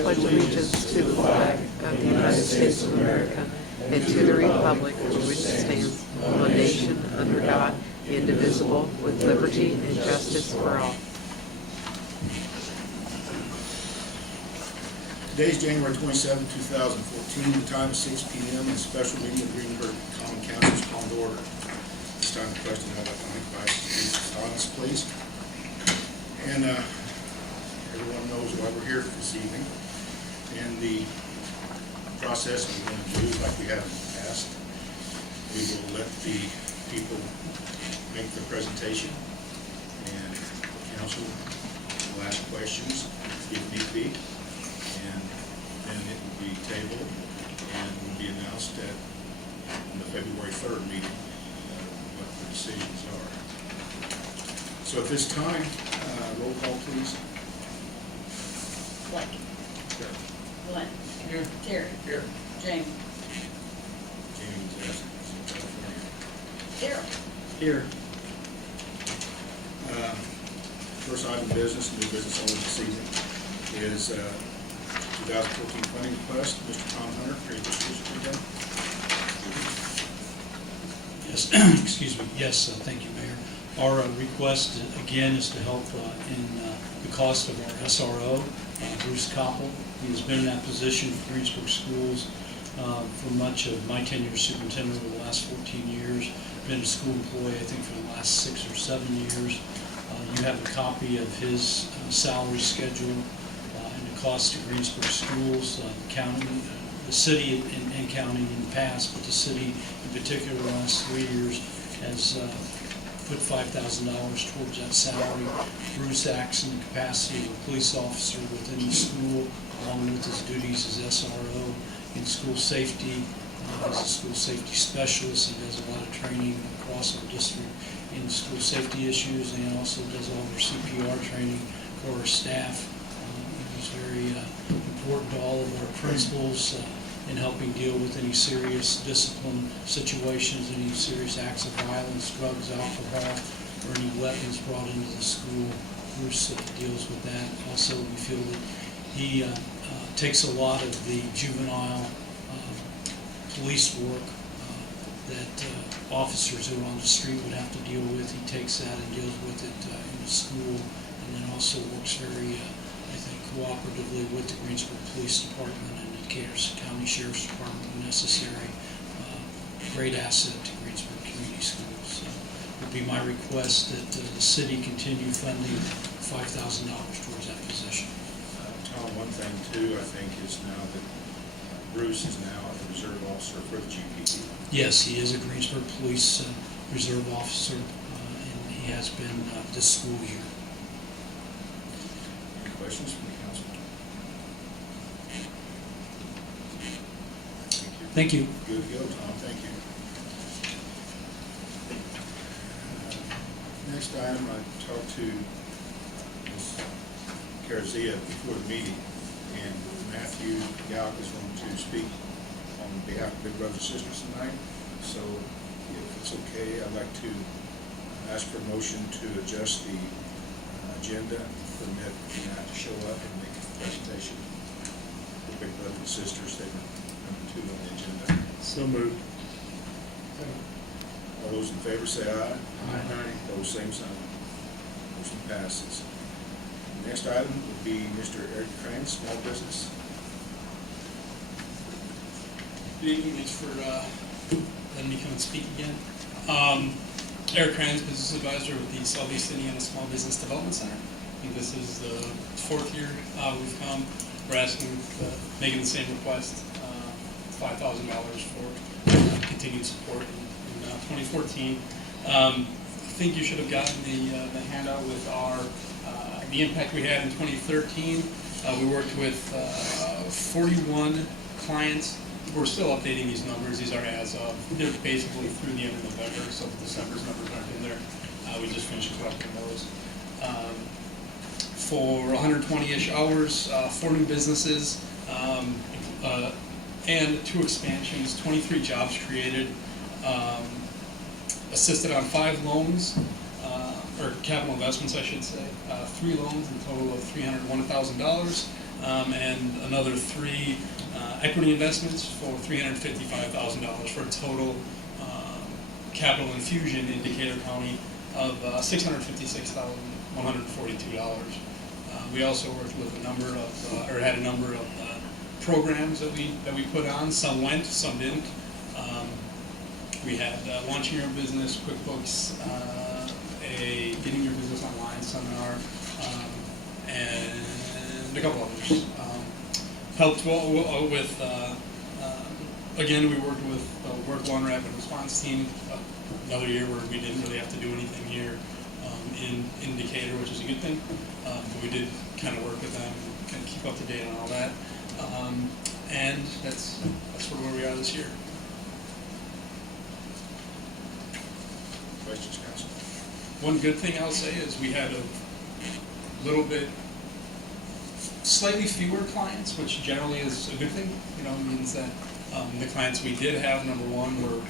pledge allegiance to the flag of the United States of America and to the republic for which it stands, one nation, under God, indivisible, with liberty and justice for all. Today is January 27, 2014. The time is 6 p.m. and a special meeting of Greenburg Common Council is called to order. This time the question of electronic devices is silence, please. And everyone knows why we're here this evening. And the process we're going to do, like we have in the past, we will let the people make the presentation, and the council will ask questions if need be. And then it will be tabled and will be announced at the February 3rd meeting what the decisions are. So at this time, roll call please. Blake. Here. Glenn. Here. Terry. Here. James. James S. California. Daryl. Here. First item of business, new business only this evening, is 2014 funding request. Mr. Tom Hunter, are you interested? Yes, excuse me. Yes, thank you, Mayor. Our request, again, is to help in the cost of our SRO, Bruce Coplon. He has been in that position for Greensburg Schools for much of my tenure as superintendent over the last 14 years. Been a school employee, I think, for the last 6 or 7 years. You have a copy of his salary schedule and the cost to Greensburg Schools, the county, the city and county in the past, but the city in particular the last 3 years has put $5,000 towards that salary. Bruce acts in the capacity of a police officer within the school, along with his duties as SRO in school safety. He's a school safety specialist. He does a lot of training across our district in school safety issues, and he also does all our CPR training for our staff. He's very important to all of our principals in helping deal with any serious discipline situations, any serious acts of violence, drugs, alcohol, or any weapons brought into the school. Bruce deals with that. Also, we feel that he takes a lot of the juvenile police work that officers who are on the street would have to deal with. He takes that and deals with it in the school, and then also works very, I think, cooperatively with the Greensburg Police Department and the County Sheriff's Department when necessary. Great asset to Greensburg Community Schools. It would be my request that the city continue funding $5,000 towards that position. Tom, one thing too, I think, is now that Bruce is now a reserve officer for the GPD. Yes, he is a Greensburg Police Reserve officer, and he has been this school year. Any questions from the council? Thank you. Good to go, Tom. Thank you. Next item, I talked to Ms. Karazsia before the meeting, and Matthew Gauck is going to speak on behalf of Big Brothers and Sisters tonight. So if it's okay, I'd like to ask for a motion to adjust the agenda, permit Matt to show up and make a presentation for Big Brothers and Sisters. They were number 2 on the agenda. So moved. All those in favor say aye. Aye. Opposed, same sign. Motion passes. The next item would be Mr. Eric Kranz, small business. Good evening. Thanks for letting me come and speak again. Eric Kranz, business advisor with the Southeast Indiana Small Business Development Center. I think this is the 4th year we've come. We're asking, making the same request, $5,000 for continued support in 2014. I think you should have gotten the handout with our the impact we had in 2013. We worked with 41 clients. We're still updating these numbers. These are as of, they're basically through the end of November, so December's numbers aren't in there. We just finished collecting those. For 120-ish hours, 4 new businesses, and 2 expansions, 23 jobs created, assisted on 5 loans, or capital investments, I should say. 3 loans, in total of $301,000, and another 3 equity investments for $355,000 for a total capital infusion in Decatur County of $656,142. We also worked with had a number of programs that we put on. Some went, some didn't. We had Launching Your Business, QuickBooks, a Getting Your Business Online seminar, and a couple others. Helped with, again, we worked with the Work One Rapid Response Team, another year where we didn't really have to do anything here in Decatur, which is a good thing. But we did kind of work with them, kind of keep up to date on all that. And that's sort of where we are this year. Questions, council? One good thing I'll say is we had a little bit, slightly fewer clients, which generally is a good thing. You know, it means that the clients we did have, number one, were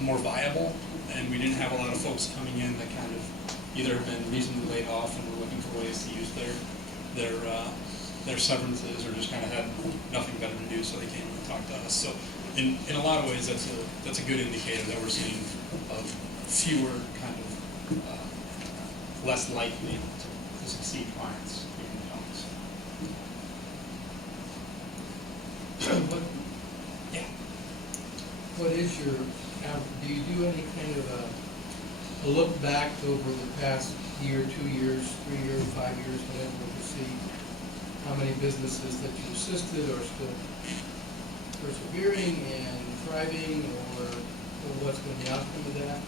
more viable, and we didn't have a lot of folks coming in that kind of either have been reasonably laid off and were looking for ways to use their severances, or just kind of had nothing better to do, so they came and talked to us. So in a lot of ways, that's a good indicator that we're seeing fewer kind of less likely to succeed clients here in the counties. Yeah. What is your, do you do any kind of a look back over the past year, 2 years, 3 years, 5 years, whatever, to see how many businesses that you assisted are still persevering and thriving, or what's been the outcome of that?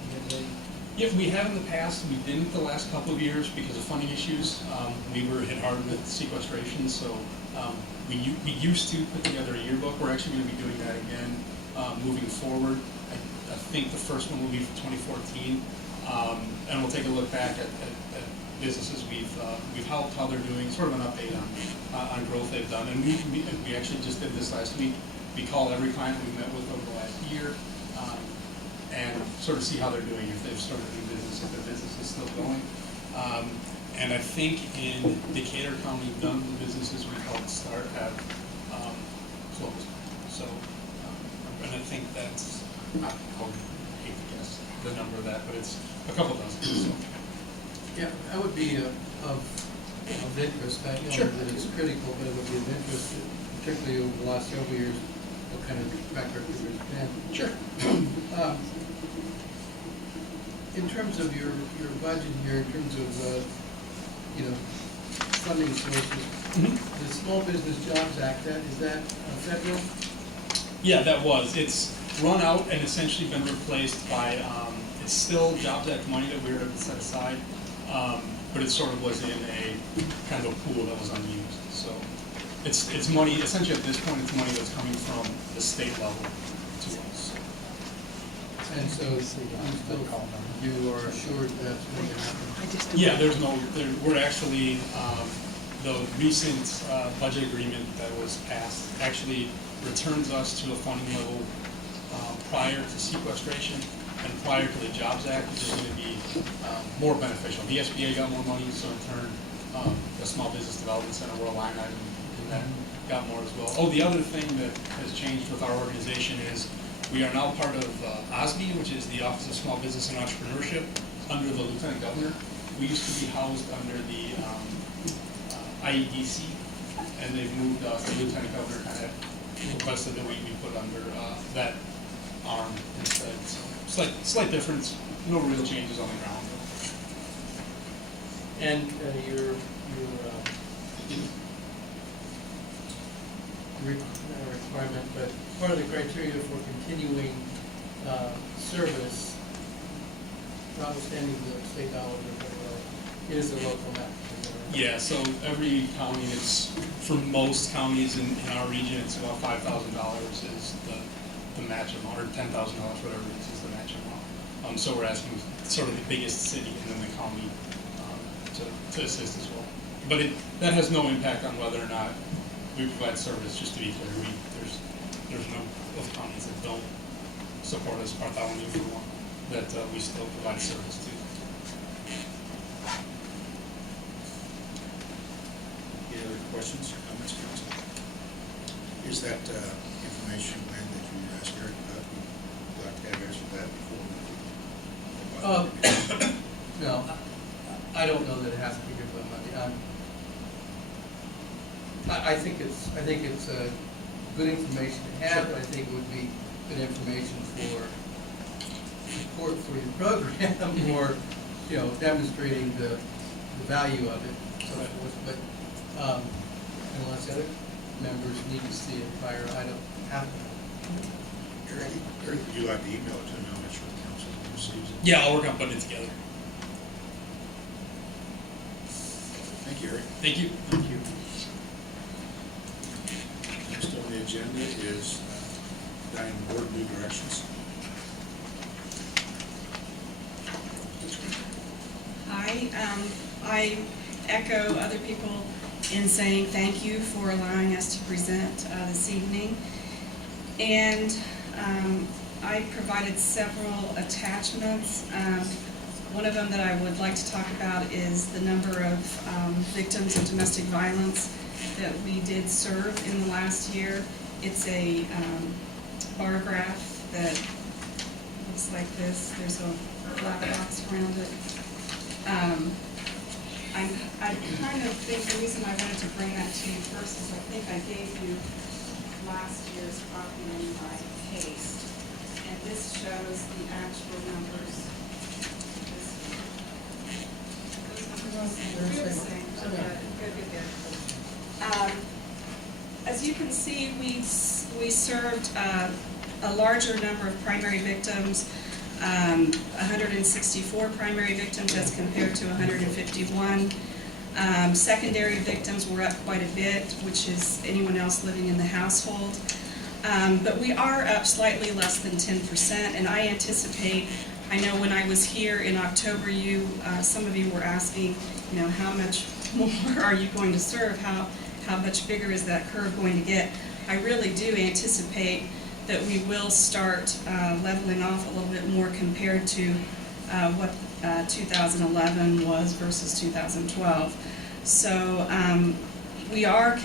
Yeah, we have in the past. We didn't the last couple of years because of funding issues. We were hit hard with sequestration, so we used to put together a yearbook. We're actually going to be doing that again moving forward. I think the first one will be for 2014, and we'll take a look back at businesses we've helped, how they're doing, sort of an update on growth they've done. And we actually just did this last week. We call every client we've met with over the last year and sort of see how they're doing, if they've started a new business, if their business is still going. And I think in Decatur County, none of the businesses we helped start have closed. So, and I think that's, I hate to guess the number of that, but it's a couple dozen. So. Yeah, that would be of interest. I know that it's critical, but it would be of interest, particularly over the last several years, what kind of track record there's been. Sure. In terms of your budget here, in terms of funding sources, the Small Business Jobs Act, is that federal? Yeah, that was. It's run out and essentially been replaced by, it's still Jobs Act money that we were able to set aside, but it sort of was in a kind of a pool that was unused. So it's money, essentially at this point, it's money that's coming from the state level to us. And so you are assured that's going to happen? Yeah, we're actually, the recent budget agreement that was passed actually returns us to a funding level prior to sequestration and prior to the Jobs Act, which is going to be more beneficial. The SBA got more money, so in turn, the Small Business Development Center, we're a line item in that, got more as well. Oh, the other thing that has changed with our organization is we are now part of OSBE, which is the Office of Small Business and Entrepreneurship, under the Lieutenant Governor. We used to be housed under the IEDC, and they've moved us, the Lieutenant Governor kind of requested that we be put under that arm instead. So slight difference, no real changes on the ground. And your not a requirement, but part of the criteria for continuing service, notwithstanding the state dollars or whatever, is a local match. Yeah, so every county, it's, for most counties in our region, it's about $5,000 is the match amount, or $10,000, whatever it is the match amount. So we're asking sort of the biggest city and then the county to assist as well. But that has no impact on whether or not we provide service. Just to be clear, there's no of counties that don't support us, Bartholomew for one, that we still provide service to. questions, comments, council? Is that information, Glenn, that you asked Eric about? Would like to have answered that before we... No, I don't know that it has to be here by Monday. I think it's good information to have, but I think it would be good information for support for your program or, demonstrating the value of it, so forth. But unless other members need to see it prior, I don't have to. Eric, would you like to email it to me? I'll make sure the council receives it. Yeah, I'll work on putting it together. Thank you, Eric. Thank you. Thank you. Next on the agenda is Diane, board new directions. I echo other people in saying thank you for allowing us to present this evening. And I provided several attachments. One of them that I would like to talk about is the number of victims of domestic violence that we did serve in the last year. It's a bar graph that looks like this. There's a black box around it. I kind of think the reason I wanted to bring that to you first is I think I gave you last year's copy in my case, and this shows the actual numbers. Those numbers are the same. Okay, good. As you can see, we served a larger number of primary victims. 164 primary victims as compared to 151. Secondary victims were up quite a bit, which is anyone else living in the household. But we are up slightly less than 10%, and I anticipate, I know when I was here in October, some of you were asking, how much more are you going to serve? How much bigger is that curve going to get? I really do anticipate that we will start leveling off a little bit more compared to what 2011 was versus 2012. So we are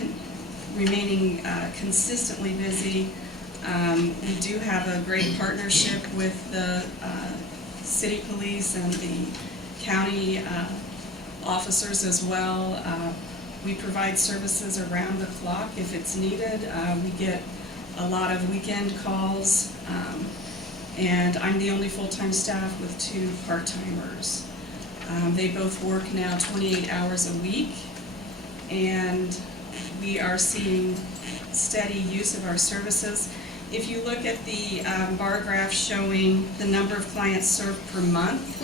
remaining consistently busy. We do have a great partnership with the city police and the county officers as well. We provide services around the clock if it's needed. We get a lot of weekend calls, and I'm the only full-time staff with 2 part-timers. They both work now 28 hours a week, and we are seeing steady use of our services. If you look at the bar graph showing the number of clients served per month,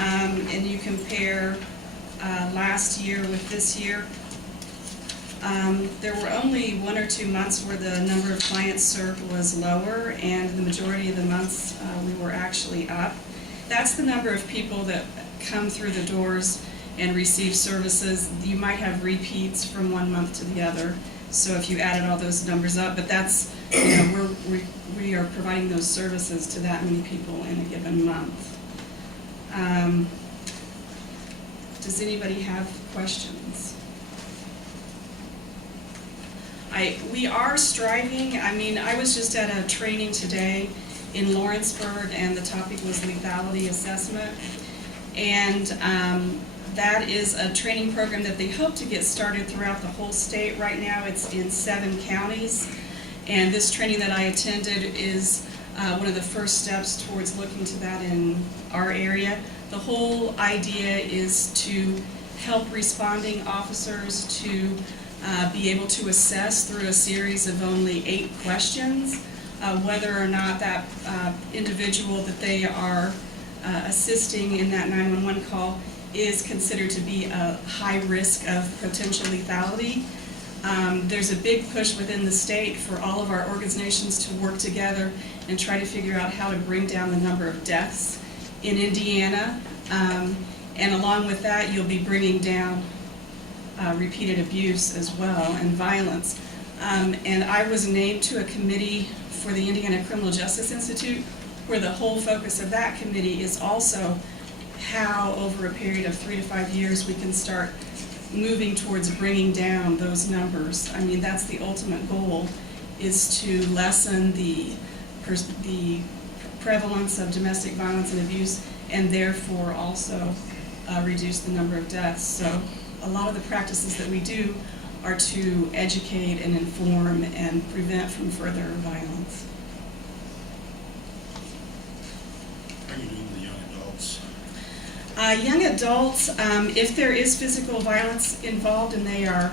and you compare last year with this year, there were only 1 or 2 months where the number of clients served was lower, and the majority of the months we were actually up. That's the number of people that come through the doors and receive services. You might have repeats from one month to the other, so if you added all those numbers up, but that's, we are providing those services to that many people in a given month. Does anybody have questions? We are striving. I was just at a training today in Lawrenceburg, and the topic was lethality assessment. And that is a training program that they hope to get started throughout the whole state. Right now it's in 7 counties. And this training that I attended is one of the first steps towards looking to that in our area. The whole idea is to help responding officers to be able to assess through a series of only 8 questions whether or not that individual that they are assisting in that 911 call is considered to be a high risk of potential lethality. There's a big push within the state for all of our organizations to work together and try to figure out how to bring down the number of deaths in Indiana. And along with that, you'll be bringing down repeated abuse as well and violence. And I was named to a committee for the Indiana Criminal Justice Institute, where the whole focus of that committee is also how over a period of 3 to 5 years we can start moving towards bringing down those numbers. I mean, that's the ultimate goal, is to lessen the prevalence of domestic violence and abuse, and therefore also reduce the number of deaths. So a lot of the practices that we do are to educate and inform and prevent from further violence. How are you doing with the young adults? Young adults, if there is physical violence involved and they are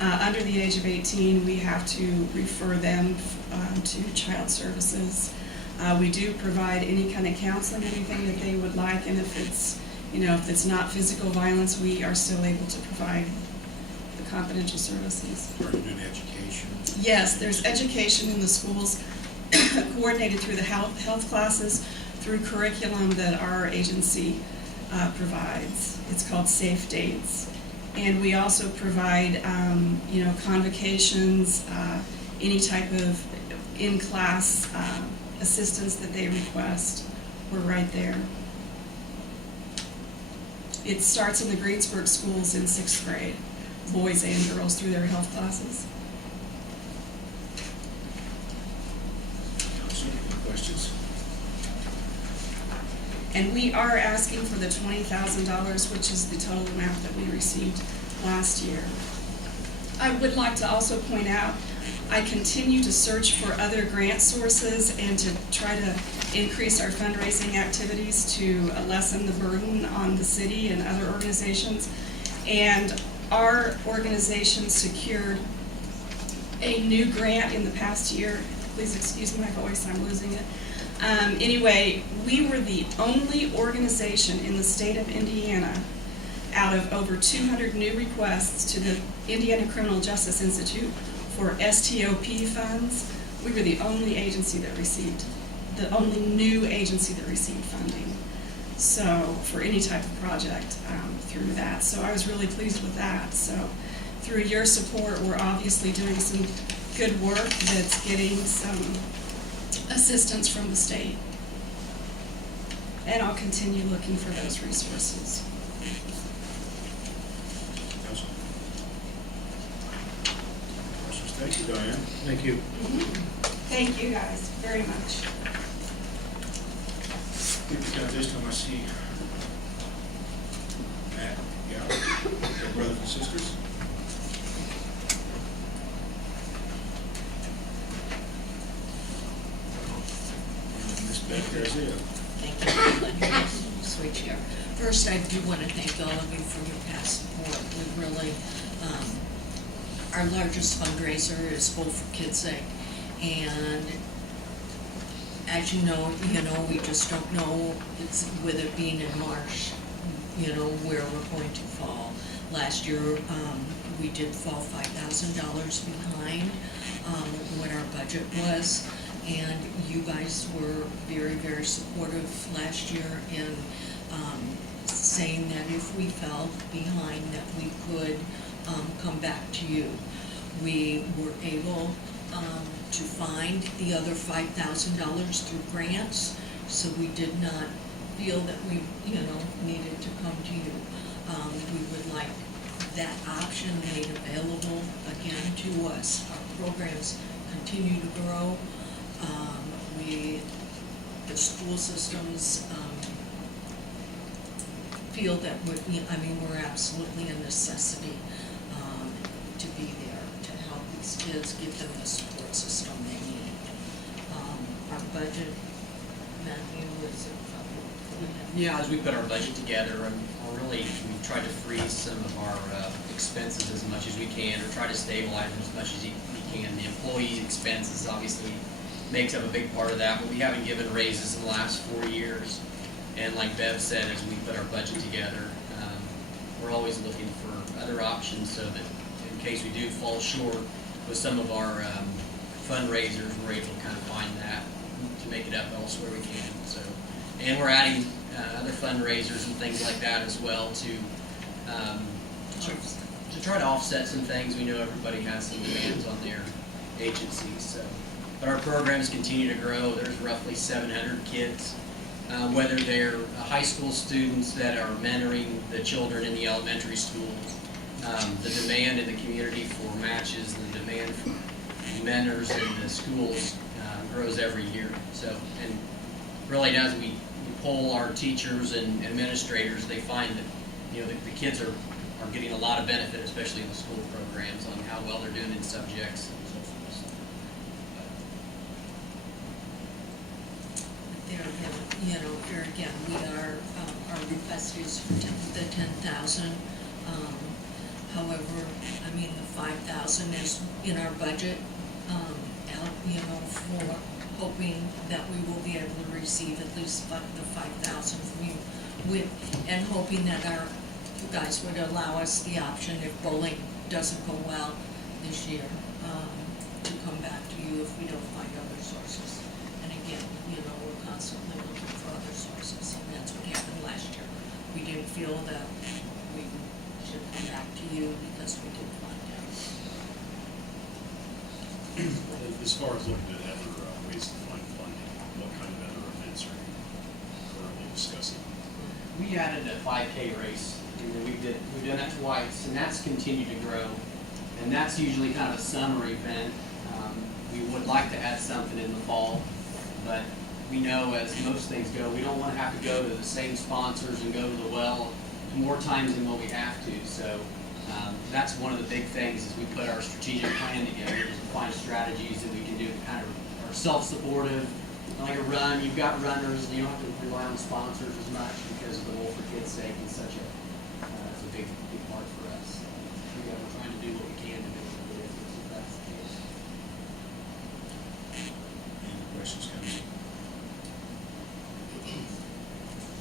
under the age of 18, we have to refer them to child services. We do provide any kind of counseling, anything that they would like, and if it's, if it's not physical violence, we are still able to provide the confidential services. Are you doing education? Yes, there's education in the schools coordinated through the health classes, through curriculum that our agency provides. It's called Safe Dates. And we also provide, convocations, any type of in-class assistance that they request. We're right there. It starts in the Greensburg schools in 6th grade, boys and girls, through their health classes. Council, any questions? And we are asking for the $20,000, which is the total amount that we received last year. I would like to also point out, I continue to search for other grant sources and to try to increase our fundraising activities to lessen the burden on the city and other organizations. And our organization secured a new grant in the past year. Please excuse my voice, I'm losing it. Anyway, we were the only organization in the state of Indiana, out of over 200 new requests to the Indiana Criminal Justice Institute for STOP funds. We were the only agency that received, the only new agency that received funding. So, for any type of project through that. So I was really pleased with that. So through your support, we're obviously doing some good work that's getting some assistance from the state. And I'll continue looking for those resources. Council? Questions? Thank you, Diane. Thank you. Thank you guys very much. I think this time I see Matt, Gauck, their brothers and sisters. And Miss Beth Karazsia. Thank you, Marilyn. Sweet chair. First, I do want to thank all of you for your past support. We really, our largest fundraiser is Bowl for Kids' Sake, and as you know, we just don't know, it's with it being in March, where we're going to fall. Last year, we did fall $5,000 behind what our budget was, and you guys were very, very supportive last year in saying that if we fell behind, that we could come back to you. We were able to find the other $5,000 through grants, so we did not feel that we, needed to come to you. We would like that option made available again to us. Our programs continue to grow. The school systems feel that we're absolutely a necessity to be there to help these kids, give them the support system they need. Our budget, Matthew, was Yeah, as we put our budget together, and we've tried to freeze some of our expenses as much as we can, or try to stabilize them as much as we can. The employee expenses obviously makes up a big part of that, but we haven't given raises in the last 4 years. And like Bev said, as we put our budget together, we're always looking for other options so that in case we do fall short with some of our fundraisers, we're able to kind of find that to make it up elsewhere we can. So, and we're adding other fundraisers and things like that as well to try to offset some things. We know everybody has some demands on their agencies. So, but our programs continue to grow. There's roughly 700 kids, whether they're high school students that are mentoring the children in the elementary schools, the demand in the community for matches, the demand for mentors in the schools grows every year. So, and really as we poll our teachers and administrators, they find that, you know, the kids are getting a lot of benefit, especially in the school programs, on how well they're doing in subjects and so forth. So, There, you know, here again, we are, our request is for the 10,000. However, I mean, the 5,000 is in our budget, you know, for hoping that we will be able to receive at least the 5,000 from you, and hoping that our you guys would allow us the option, if bowling doesn't go well this year, to come back to you if we don't find other sources. And again, you know, we're constantly looking for other sources, and that's what happened last year. We didn't feel that we should come back to you because we didn't find out. As far as looking at other ways to find funding, what kind of other events are you currently discussing? we added a 5K race, and then we've done that twice, and that's continued to grow. And that's usually kind of a summer event. We would like to add something in the fall, but we know, as most things go, we don't want to have to go to the same sponsors and go to the well more times than what we have to. So that's one of the big things, is we put our strategic plan together to find strategies that we can do that kind of are self-supportive. Like a run, you've got runners, and you don't have to rely on sponsors as much because of the Wolf for Kids' sake is such a big part for us. We're trying to do what we can to make it good if that's the case. Any questions, Cummings?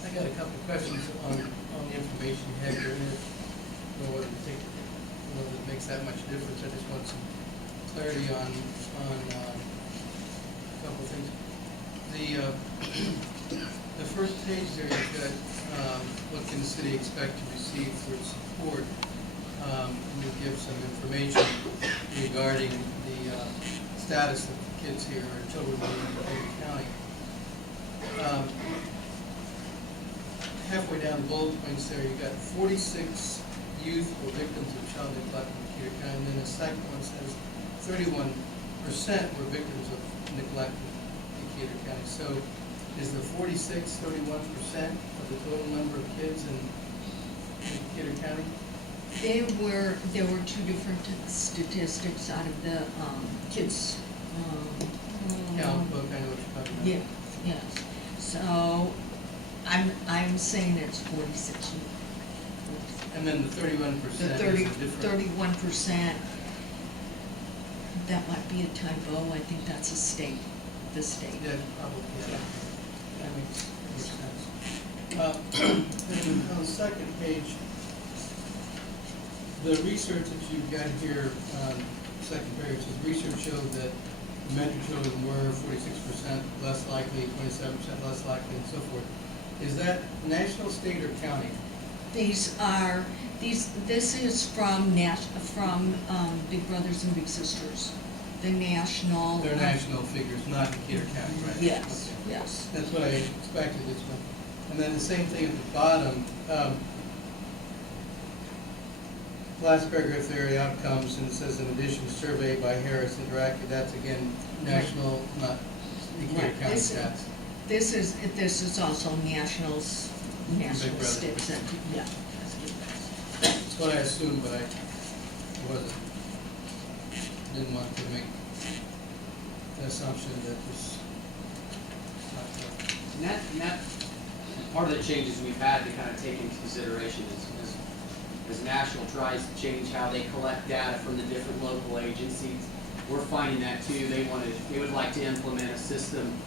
I got a couple of questions on the information you have here. I don't know whether it makes that much difference. I just want some clarity on a couple of things. The first page there, you've got what can the city expect to receive for its support. You give some information regarding the status of the kids here, or children living in Greenburg County. Halfway down the bullet points there, you've got 46 youth were victims of child neglect in Decatur County, and then the second one says 31% were victims of neglect in Decatur County. So is the 46, 31% of the total number of kids in Decatur County? There were two different statistics out of the kids. Count book, I know what you're talking about. Yeah, yes. So I'm saying it's 46. And then the 31% The is 30, a different. 31%, that might be a typo. I think that's a state, the state. Yeah, probably, yeah. Yeah. That makes sense. Then on the second page, the research that you've got here, second page, says research showed that mentor children were 46% less likely, 27% less likely, and so forth. Is that national, state, or county? This is from Big Brothers and Big Sisters, the national. They're national figures, not Decatur County, right? Yes, Okay. yes. That's what I expected this one. And then the same thing at the bottom. Last paragraph there, the outcomes, and it says in addition, survey by Harris Interactive, that's again national, not Decatur Right. County This- stats. This is also national Brother. sticks, and, yeah. That's what I assumed, but I wasn't, didn't want to make the assumption that this not correct. And that, part of the changes we've had to kind of take into consideration is as National tries to change how they collect data from the different local agencies. We're finding that too. They would like to implement a system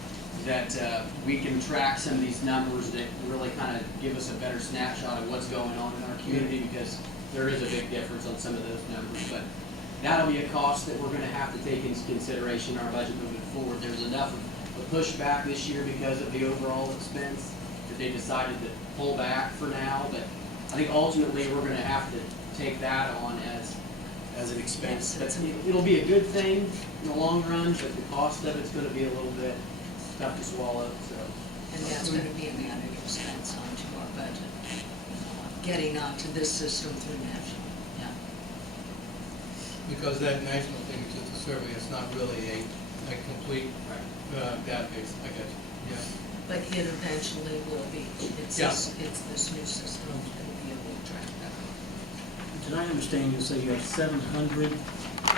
that we can track some of these numbers that really kind of give us a better snapshot of what's going on in our community, because there is a big difference on some of those numbers. But that'll be a cost that we're going to have to take into consideration in our budget moving forward. There's enough of a pushback this year because of the overall expense that they decided to pull back for now. But I think ultimately we're going to have to take that on as an expense. But it'll be a good thing in the long run, but the cost of it's going to be a little bit tough to swallow. So. And that's gonna be an added expense onto our budget, getting onto this system through national, yeah. because that national thing is just a survey, it's not really a complete database, I guess, yeah. But it eventually will be. It's Yeah. it's this new system that will be able to track that. Did I understand you say you have 700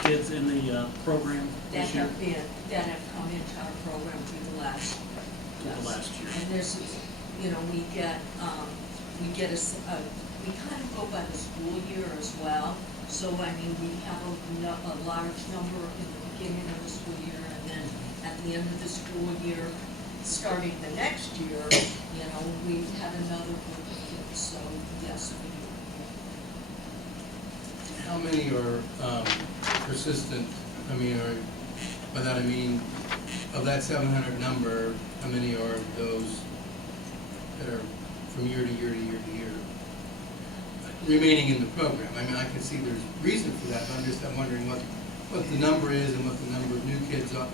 kids in the program That this year? have come into our program through the last. Through the last year. And this is, you know, we get we kind of go by the school year as well. So, I mean, we have a large number in the beginning of the school year, and then at the end of the school year, starting the next year, you know, we have another group of kids, so yes, we do. How many are persistent, I mean, or, by that I mean, of that 700 number, how many are those that are from year to year to year to year, remaining in the program? I mean, I can see there's reason for that, but I'm wondering what the number is and what the number of new kids are.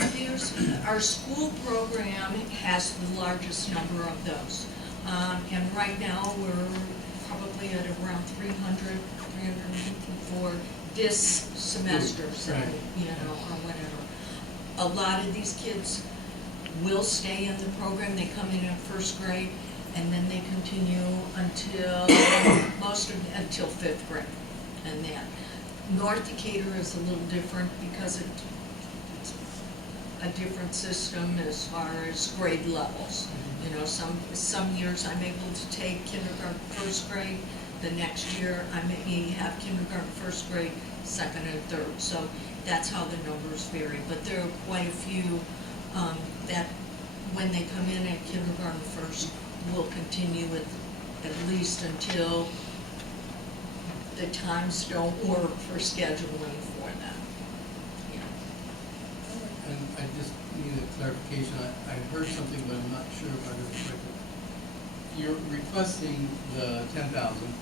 Our school program has the largest number of those. And right now, we're probably at around 354 this semester, so, Right. you know, or whatever. A lot of these kids will stay in the program. They come in first grade, and then they continue until, until fifth grade. And then North Decatur is a little different because it's a different system as far as grade levels. You know, some years I'm able to take kindergarten first grade, the next year I may have kindergarten first grade, second and third. So that's how the numbers vary. But there are quite a few that when they come in at kindergarten first will continue with at least until the times don't work for scheduling for them. Yeah. And I just need a clarification. I heard something, but I'm not sure if I heard it correctly. You're requesting the 10,000,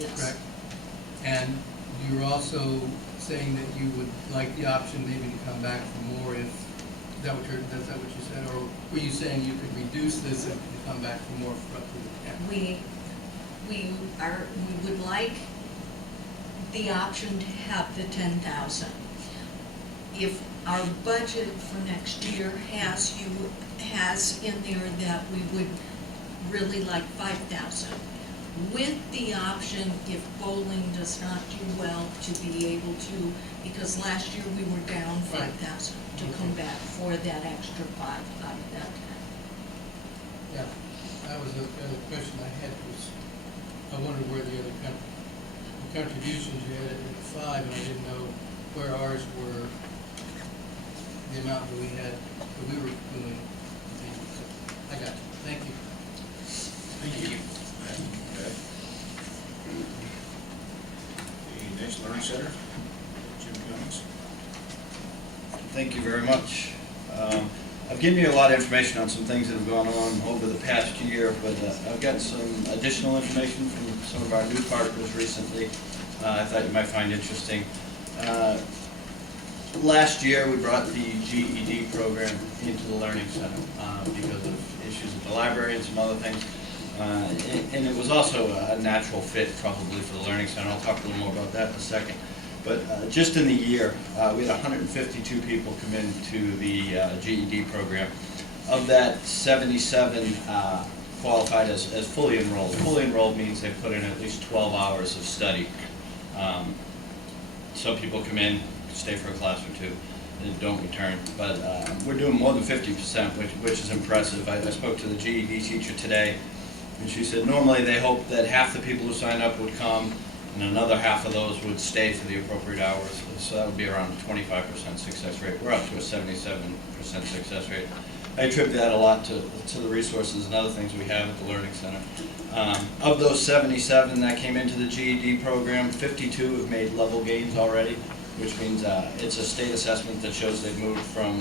Yes. correct? And you're also saying that you would like the option maybe to come back for more if, is that what you said? Or were you saying you could reduce this and come back for more for up to the 10? We would like the option to have the 10,000. If our budget for next year has in there that we would really like 5,000, with the option, if bowling does not do well, to be able to, because last year we were down 5,000, to come back for that extra 5 out of that 10. Yeah, that was the other question I had was, I wondered where the other contributions you had at 5, and I didn't know where ours were, the amount that we had, that we were doing. I got you. Thank you. Thank you. Okay. The next Learning Center, Jim Cummings. Thank you very much. I've given you a lot of information on some things that have gone on over the past year, but I've gotten some additional information from some of our new partners recently I thought you might find interesting. Last year, we brought the GED program into the Learning Center because of issues at the library and some other things. And it was also a natural fit probably for the Learning Center. I'll talk a little more about that in a second. But just in the year, we had 152 people come into the GED program. Of that, 77 qualified as fully enrolled. Fully enrolled means they put in at least 12 hours of study. Some people come in, stay for a class or two, and don't return. But we're doing more than 50%, which is impressive. I spoke to the GED teacher today, and she said normally they hope that half the people who signed up would come, and another half of those would stay for the appropriate hours. So that would be around a 25% success rate. We're up to a 77% success rate. I attribute that a lot to the resources and other things we have at the Learning Center. Of those 77 that came into the GED program, 52 have made level gains already, which means it's a state assessment that shows they've moved from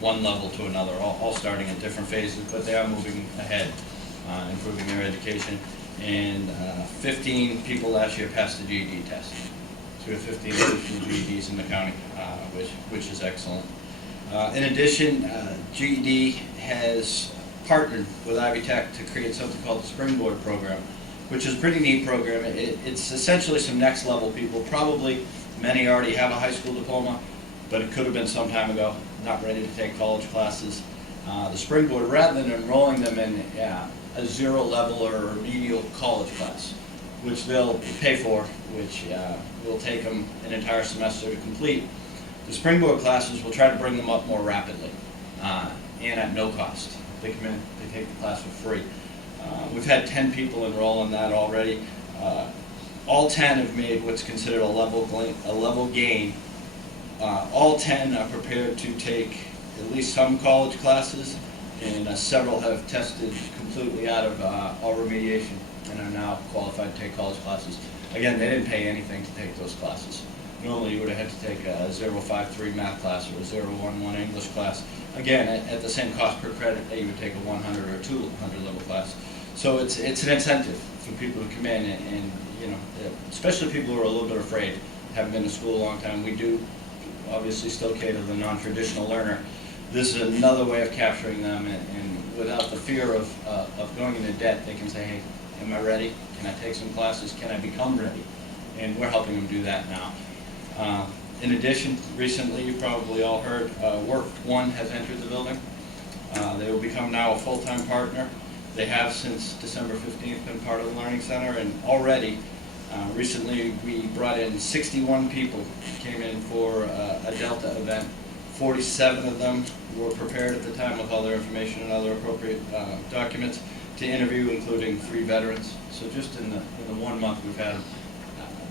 one level to another, all starting at different phases, but they are moving ahead, improving their education. And 15 people last year passed the GED test. So we have 15 additional GEDs in the county, which is excellent. In addition, GED has partnered with Ivy Tech to create something called the Springboard program, which is a pretty neat program. It's essentially some next level people, probably Many already have a high school diploma, but it could have been some time ago, not ready to take college classes. The Springboard, rather than enrolling them in a zero level or remedial college class, which they'll pay for, which will take them an entire semester to complete, the Springboard classes will try to bring them up more rapidly and at no cost. They come in, they take the class for free. We've had 10 people enroll in that already. All 10 have made what's considered a level gain. All 10 are prepared to take at least some college classes, and several have tested completely out of all remediation and are now qualified to take college classes. Again, they didn't pay anything to take those classes. Normally you would have had to take a 053 math class or a 011 English class. Again, at the same cost per credit that you would take a 100 or 200 level class. So it's an incentive for people to come in and you know, especially people who are a little bit afraid, haven't been to school a long time. We do obviously still cater to the non-traditional learner. This is another way of capturing them, and without the fear of going into debt, they can say, hey, am I ready? Can I take some classes? Can I become ready? And we're helping them do that now. In addition, recently, you probably all heard, Work One has entered the building. They will become now a full-time partner. They have since December 15th been part of the Learning Center, and already, recently we brought in 61 people, came in for a Delta event. 47 of them were prepared at the time with all their information and other appropriate documents to interview, including 3 veterans. So just in the 1 month we've had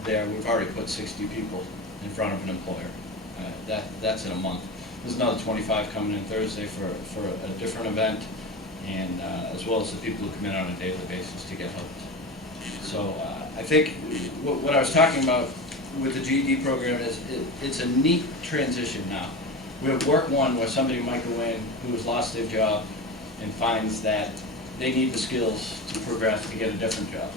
there, we've already put 60 people in front of an employer. That's in a month. There's another 25 coming in Thursday for a different event, and as well as the people who come in on a daily basis to get helped. So I think what I was talking about with the GED program is it's a neat transition now. We have Work One, where somebody might go in who has lost their job and finds that they need the skills to progress to get a different job.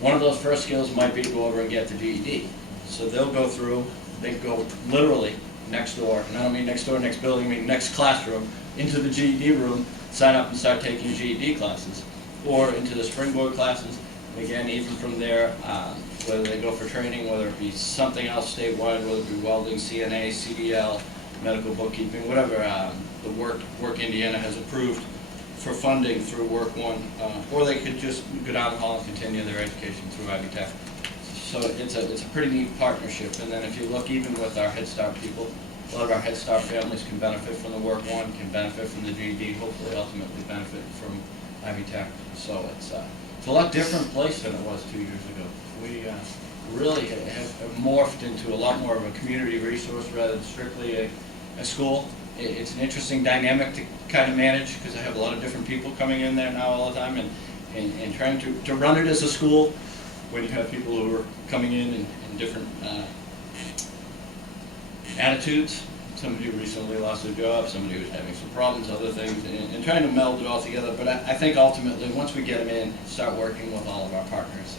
One of those first skills might be to go over and get the GED. So they'll go through, they go literally next door, and I don't mean next door, next building, I mean next classroom, into the GED room, sign up and start taking GED classes, or into the Springboard classes. And again, even from there, whether they go for training, whether it be something else statewide, whether it be welding, CNA, CDL, medical bookkeeping, whatever the Work Indiana has approved for funding through Work One, or they could just go down the hall and continue their education through Ivy Tech. So it's a pretty neat partnership. And then if you look even with our Head Start people, a lot of our Head Start families can benefit from the Work One, can benefit from the GED, hopefully ultimately benefit from Ivy Tech. So it's a lot different place than it was 2 years ago. We really have morphed into a lot more of a community resource rather than strictly a school. It's an interesting dynamic to kind of manage because I have a lot of different people coming in there now all the time, and trying to run it as a school when you have people who are coming in different attitudes. Somebody who recently lost their job, somebody who's having some problems, other things, and trying to meld it all together. But I think ultimately, once we get them in, start working with all of our partners,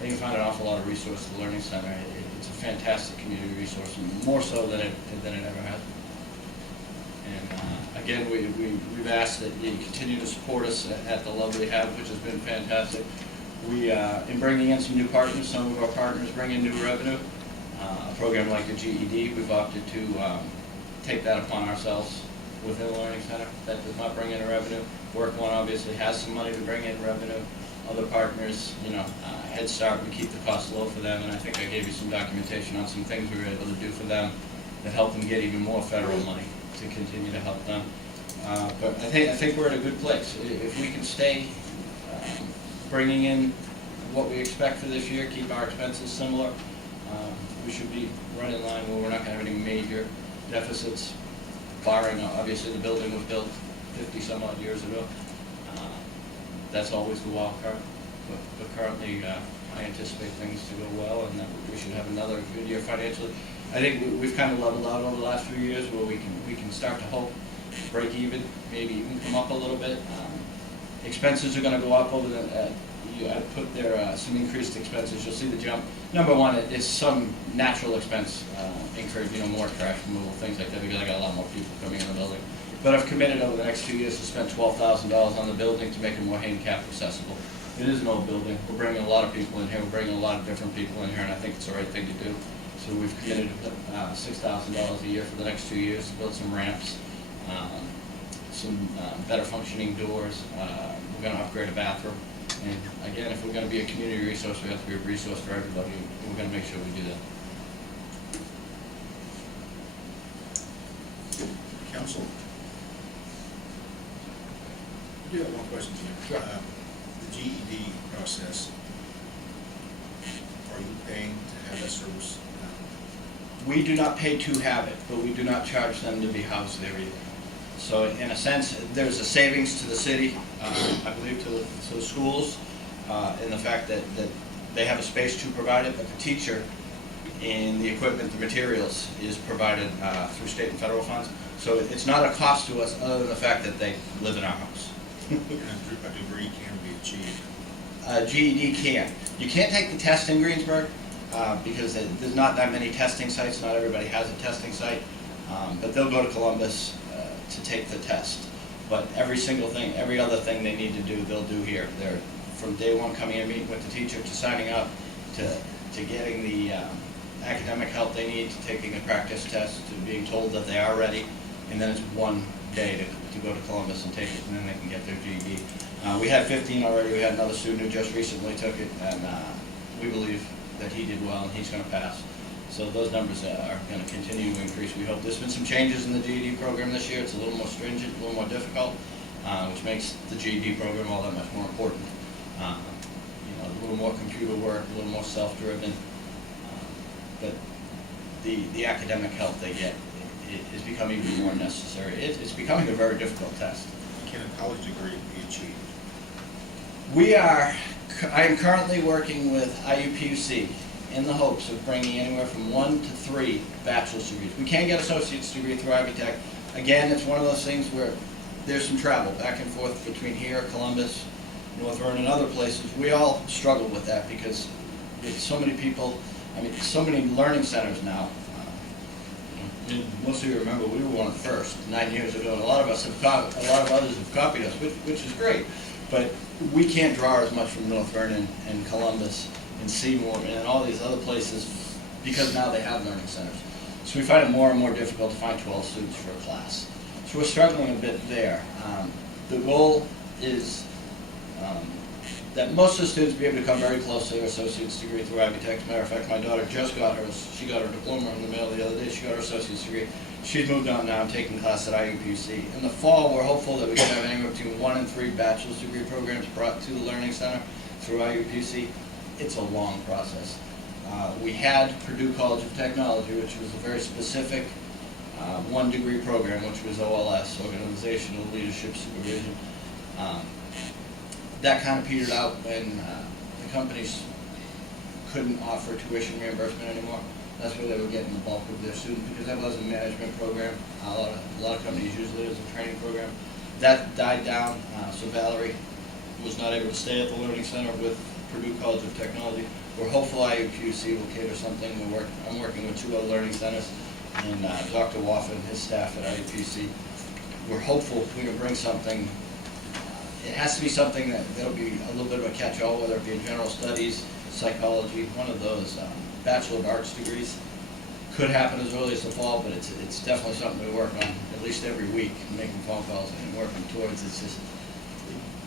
they can find an awful lot of resource at the Learning Center. It's a fantastic community resource, more so than it ever has been. And again, we've asked that you continue to support us at the level we have, which has been fantastic. In bringing in some new partners, some of our partners bring in new revenue. A program like the GED, we've opted to take that upon ourselves within the Learning Center. That does not bring in revenue. Work One obviously has some money to bring in revenue. Other partners, Head Start, we keep the cost low for them, and I think I gave you some documentation on some things we were able to do for them that help them get even more federal money to continue to help them. But I think we're at a good place. If we can stay bringing in what we expect for this year, keep our expenses similar, we should be right in line where we're not going to have any major deficits, barring obviously the building was built 50 some odd years ago. That's always the wild card, but currently I anticipate things to go well, and that we should have another good year financially. I think we've kind of leveled out over the last few years where we can start to hope break even, maybe even come up a little bit. Expenses are going to go up over the. I put there some increased expenses. You'll see the jump. Number one is some natural expense incurred, more trash removal, things like that, because I got a lot more people coming in the building. But I've committed over the next 2 years to spend $12,000 on the building to make it more handicap accessible. It is an old building. We're bringing a lot of people in here. We're bringing a lot of different people in here, and I think it's the right thing to do. So we've committed to put $6,000 a year for the next 2 years to build some ramps, some better functioning doors. We're going to upgrade a bathroom. And again, if we're going to be a community resource, we have to be a resource for everybody. We're going to make sure we do that. Council? I do have one question to you. Sure. The GED process, are you paying to have that service? We do not pay to have it, but we do not charge them to be housed there either. So in a sense, there's a savings to the city, I believe to the schools, in the fact that they have a space to provide it, but the teacher and the equipment, the materials is provided through state and federal funds. So it's not a cost to us other than the fact that they live in our house. And a degree can be achieved. GED can. You can't take the test in Greensburg because there's not that many testing sites. Not everybody has a testing site, but they'll go to Columbus to take the test. But every single thing, every other thing they need to do, they'll do here. They're from day one coming and meeting with the teacher to signing up to getting the academic help they need, to taking a practice test, to being told that they are ready, and then it's one day to go to Columbus and take it, and then they can get their GED. We had 15 already. We had another student who just recently took it, and we believe that he did well and he's going to pass. So those numbers are going to continue to increase. We hope. There's been some changes in the GED program this year. It's a little more stringent, a little more difficult, which makes the GED program all that much more important. A little more computer work, a little more self-driven, but the academic help they get is becoming even more necessary. It's becoming a very difficult test. Can a college degree be achieved? I am currently working with IUPUC in the hopes of bringing anywhere from 1 to 3 bachelor's degrees. We can get associate's degree through Ivy Tech. Again, it's one of those things where there's some travel back and forth between here, Columbus, North Vernon, and other places. We all struggle with that because with so many people, so many learning centers now. Most of you remember we were one of the first 9 years ago, and a lot of others have copied us, which is great. But we can't draw as much from North Vernon and Columbus and Seymour and all these other places because now they have learning centers. So we find it more and more difficult to find 12 students for a class. So we're struggling a bit there. The goal is that most of the students be able to come very close to their associate's degree through Ivy Tech. As a matter of fact, my daughter just got her diploma in the mail the other day. She got her associate's degree. She's moved on now and taking class at IUPUC. In the fall, we're hopeful that we can have anywhere between 1 and 3 bachelor's degree programs brought to the Learning Center through IUPUC. It's a long process. We had Purdue College of Technology, which was a very specific 1-degree program, which was OLS, Organizational Leadership Supervision. That kind of petered out when the companies couldn't offer tuition reimbursement anymore. That's where they were getting the bulk of their students because that was a management program. A lot of companies use it as a training program. That died down, so Valerie was not able to stay at the Learning Center with Purdue College of Technology. We're hopeful IUPUC will cater something. I'm working with 2 other learning centers, and Dr. Woff and his staff at IUPUC. We're hopeful we can bring something. It has to be something that'll be a little bit of a catch-all, whether it be in general studies, psychology, one of those Bachelor of Arts degrees. Could happen as early as the fall, but it's definitely something we work on at least every week, making phone calls and working towards. It's just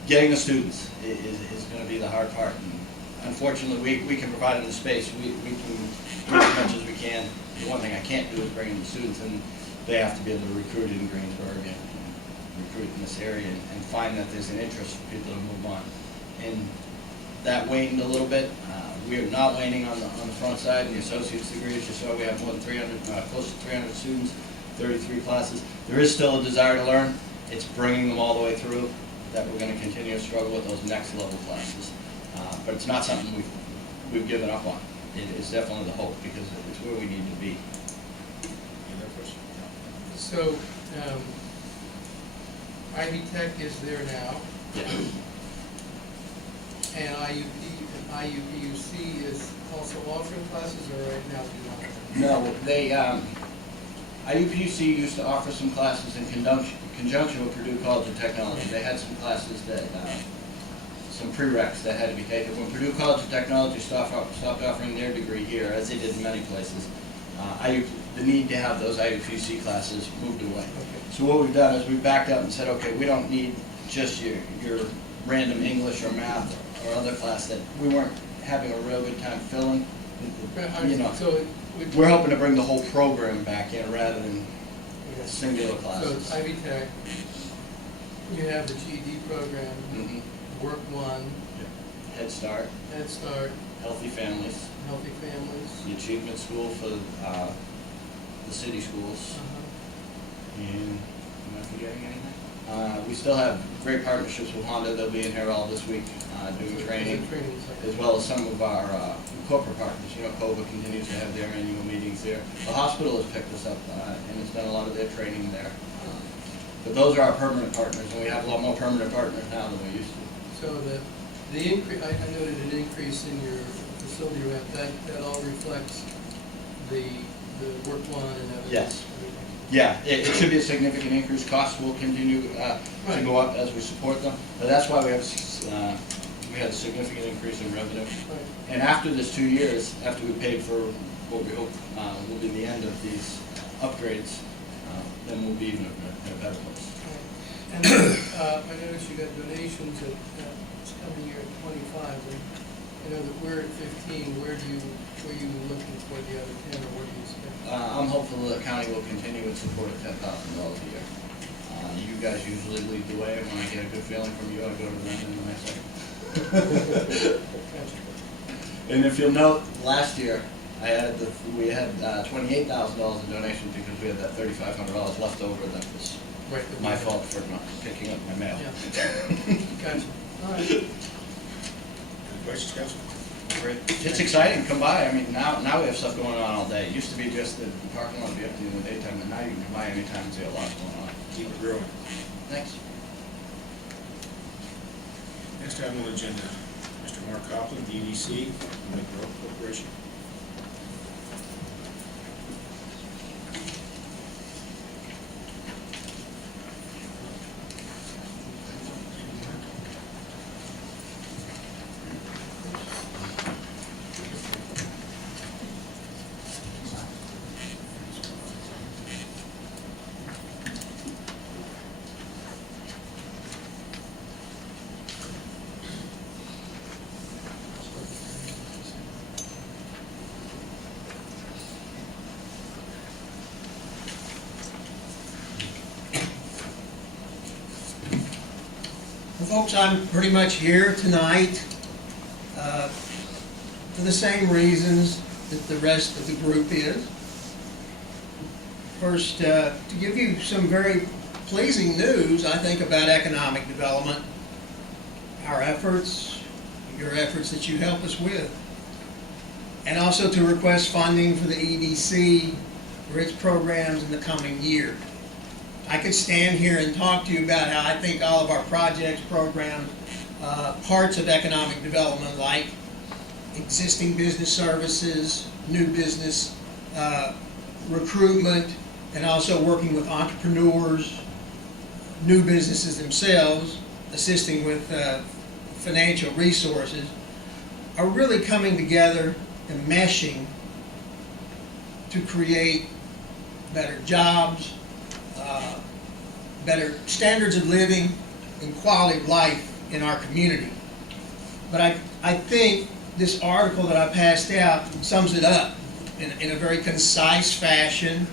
getting the students is going to be the hard part. And unfortunately, we can provide them the space. We can do as much as we can. The one thing I can't do is bring in the students, and they have to be able to recruit in Greensburg and recruit in this area and find that there's an interest for people to move on. And that waned a little bit. We are not waning on the front side in the associate's degrees. You saw we have more than 300, close to 300 students, 33 classes. There is still a desire to learn. It's bringing them all the way through that we're going to continue to struggle with those next level classes. But it's not something we've given up on. It is definitely the hope because it's where we need to be. Any other question? So, Ivy Tech is there now, Yeah. and IUPUC is also offering classes, or right now do not? No, they, IUPUC used to offer some classes in conjunction with Purdue College of Technology. They had some classes that, some prereqs that had to be taken. When Purdue College of Technology stopped offering their degree here, as they did in many places, the need to have those IUPC classes moved away. Okay. So what we've done is we backed up and said, okay, we don't need just your random English or math or other class that we weren't having a real good time filling. You know, So it would. we're hoping to bring the whole program back in rather than Yeah. singular So it's classes. Ivy Tech, you have the GED program, Mhm. Work One, Head Start, Head Start, Healthy Families, Healthy Families. the Achievement School for the city schools, and am I forgetting anything? We still have great partnerships with Honda. They'll be in here all this week doing training, as well as some of our corporate partners. You know, COVA continues to have their annual meetings there. The hospital has picked us up and has done a lot of their training there. But those are our permanent partners, and we have a lot more permanent partners now than we used to. So the increase, I noted an increase in your facility rent, that all reflects the Work One and everything? Yes. Yeah, it should be a significant increase. Costs will continue to go up as we support them, but that's why we had a significant increase in revenue. Right. And after this 2 years, after we paid for what we hope will be the end of these upgrades, then we'll be even in a better place. And I noticed you got donations at this coming year at 25. And I know that we're at 15. Where are you looking for the other 10, or what do you expect? I'm hopeful that the county will continue its support at $10,000 a year. You guys usually lead the way, and when I get a good feeling from you, I go to them and then I say. Gotcha. And if you'll note, last year, we had $28,000 in donations because we had that $3,500 left over that was Right. my fault for not picking up my mail. Yeah. Gotcha. All right. Any questions, Council? It's exciting, come by. I mean, now we have stuff going on all day. It used to be just the parking lot would be empty in the daytime, and now you can come by anytime and see a lot going on. Keep it growing. Thanks. Next item on the agenda, Mr. Marc Coplon, DDC, Broth Corporation. Well, folks, I'm pretty much here tonight for the same reasons that the rest of the group is. First, to give you some very pleasing news, I think, about economic development, our efforts, your efforts that you help us with, and also to request funding for the EDC for its programs in the coming year. I could stand here and talk to you about how I think all of our projects, programs, parts of economic development like existing business services, new business recruitment, and also working with entrepreneurs, new businesses themselves, assisting with financial resources, are really coming together and meshing to create better jobs, better standards of living and quality of life in our community. But I think this article that I passed out sums it up in a very concise fashion.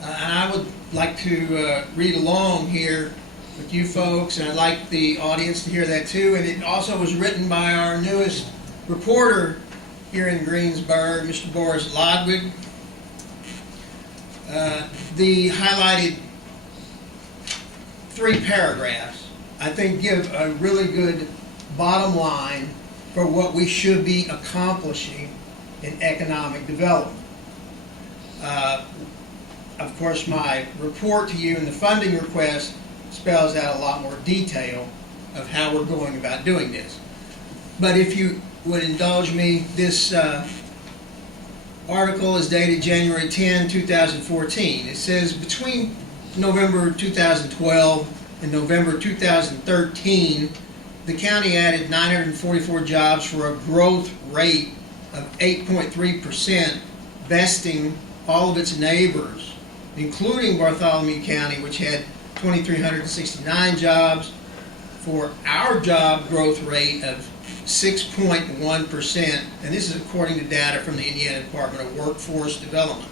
And I would like to read along here with you folks, and I'd like the audience to hear that too. And it also was written by our newest reporter here in Greensburg, Mr. Boris Lodwig. The highlighted 3 paragraphs, I think, give a really good bottom line for what we should be accomplishing in economic development. Of course, my report to you and the funding request spells out a lot more detail of how we're going about doing this. But if you would indulge me, this article is dated January 10, 2014. It says, between November 2012 and November 2013, the county added 944 jobs for a growth rate of 8.3%, vesting all of its neighbors, including Bartholomew County, which had 2,369 jobs, for our job growth rate of 6.1%, and this is according to data from the Indiana Department of Workforce Development.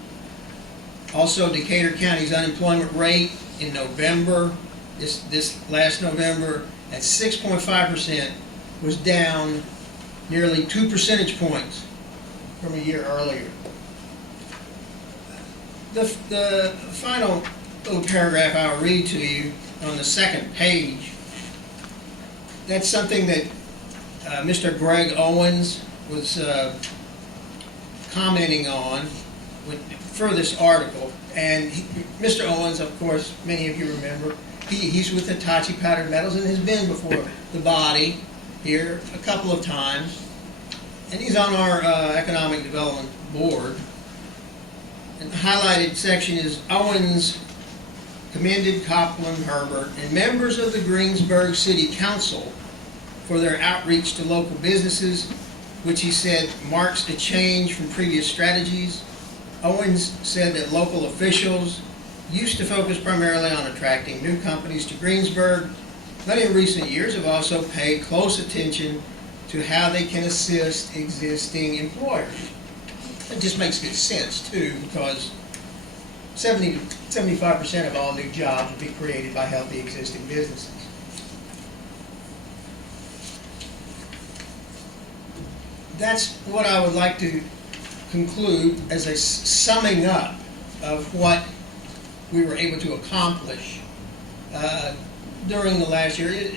Also, Decatur County's unemployment rate in November, this last November, at 6.5%, was down nearly 2 percentage points from a year earlier. The final little paragraph I'll read to you on the second page, that's something that Mr. Greg Owens was commenting on for this article. And Mr. Owens, of course, many of you remember, he's with Hitachi Powdered Metals and has been before the body here a couple of times. And he's on our Economic Development Board. And the highlighted section is Owens commended Coplon, Herbert, and members of the Greensburg City Council for their outreach to local businesses, which he said marks a change from previous strategies. Owens said that local officials used to focus primarily on attracting new companies to Greensburg, but in recent years have also paid close attention to how they can assist existing employers. It just makes good sense, too, because 75% of all new jobs will be created by healthy existing businesses. That's what I would like to conclude as a summing up of what we were able to accomplish during the last year.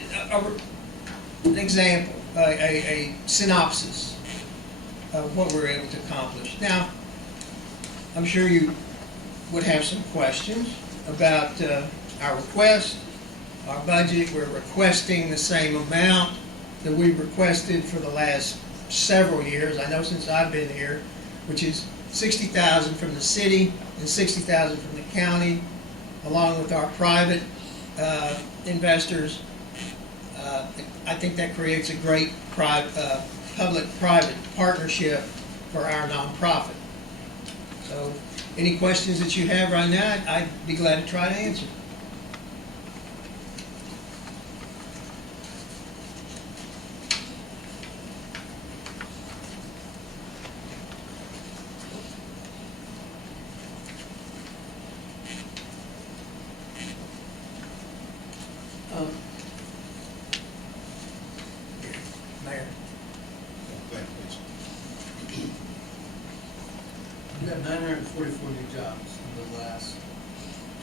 An example, a synopsis of what we were able to accomplish. Now, I'm sure you would have some questions about our request, our budget. We're requesting the same amount that we've requested for the last several years, I know since I've been here, which is $60,000 from the city and $60,000 from the county, along with our private investors. I think that creates a great public-private partnership for our nonprofit. So, any questions that you have right now, I'd be glad to try to answer. Mayor. Go ahead, please. You have 944 new jobs in the last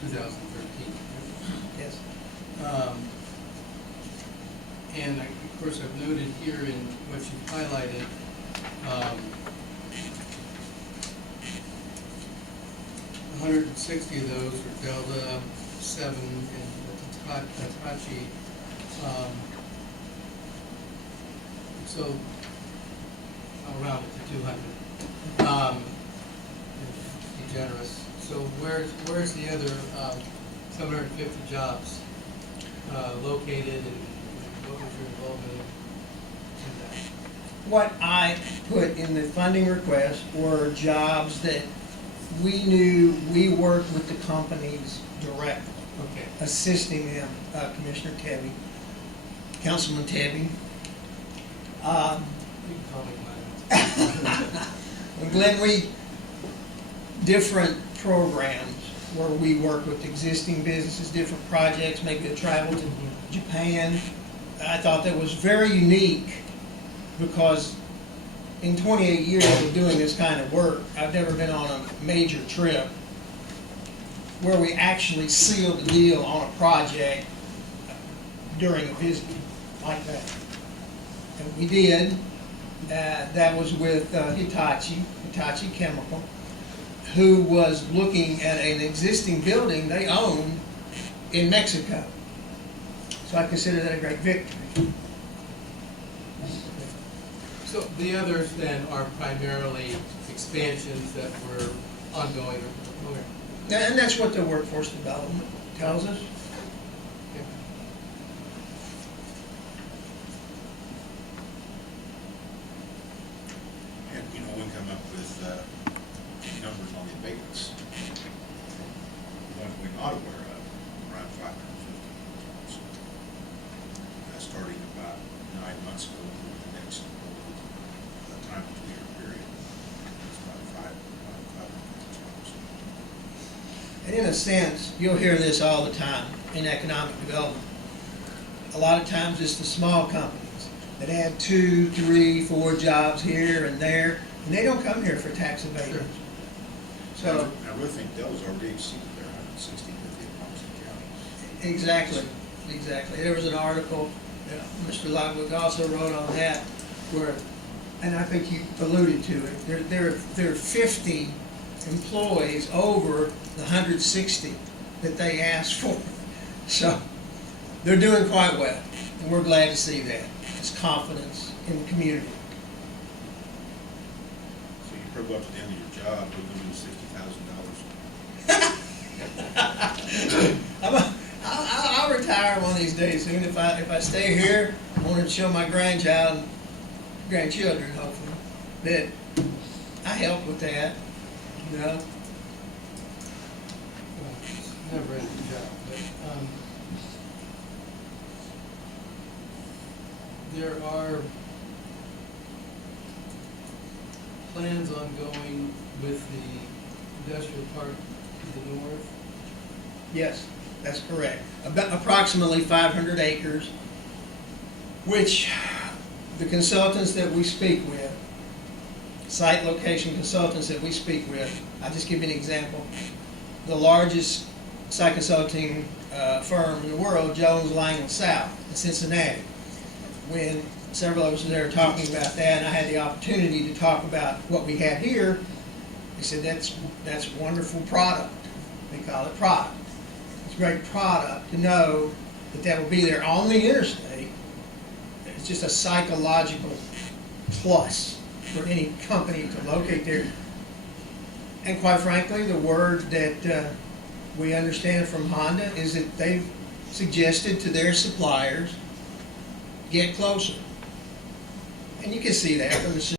2013. Yes. And of course, I've noted here in what you've highlighted, 160 of those are Delta, 7 in Hitachi. So I'll round it to 200. Be generous. So where's the other 750 jobs located, and what was your involvement in that? What I put in the funding request were jobs that we knew we worked with the companies directly, Okay. assisting them, Commissioner Tebby, Councilman Tebby. You can call me mine. Glenn, different programs where we work with existing businesses, different projects, maybe a travel to Japan. I thought that was very unique because in 28 years of doing this kind of work, I've never been on a major trip where we actually sealed the deal on a project during a visit like that. And we did. That was with Hitachi Chemical, who was looking at an existing building they owned in Mexico. So I consider that a great victory. So the others then are primarily expansions that were ongoing or And that's what the workforce development tells us. And, we come up with numbers on the abatements that we're not aware of, around 550. So, starting about 9 months ago, the next time of the year period, it's about 550 jobs. And in a sense, you'll hear this all the time in economic development. A lot of times it's the small companies that add 2, 3, 4 jobs here and there, and they don't come here for tax evasion. So, I really think Dell's already exceeded their 160 with the Thompson County. exactly. There was an article, Mr. Ludwig also wrote on that, where, and I think you alluded to it, there are 50 employees over the 160 that they asked for. So, they're doing quite well, and we're glad to see that. It's confidence in the community. So you probably go up to the end of your job, we're losing $60,000. I'll retire one of these days soon. If I stay here, I want to show my grandchildren, hopefully, that I helped with that, you know. Well, it's never ending job, but, there are plans ongoing with the industrial park to the north. Yes, that's correct. About approximately 500 acres, which the consultants that we speak with, site location consultants that we speak with, I'll just give you an example. The largest site consulting firm in the world, Jones Lang LaSalle in Cincinnati. When several of us were there talking about that, and I had the opportunity to talk about what we have here, they said that's wonderful product. They call it product. It's a great product to know that will be there on the interstate. It's just a psychological plus for any company to locate there. And quite frankly, the word that we understand from Honda is that they've suggested to their suppliers, get closer. And you can see that from the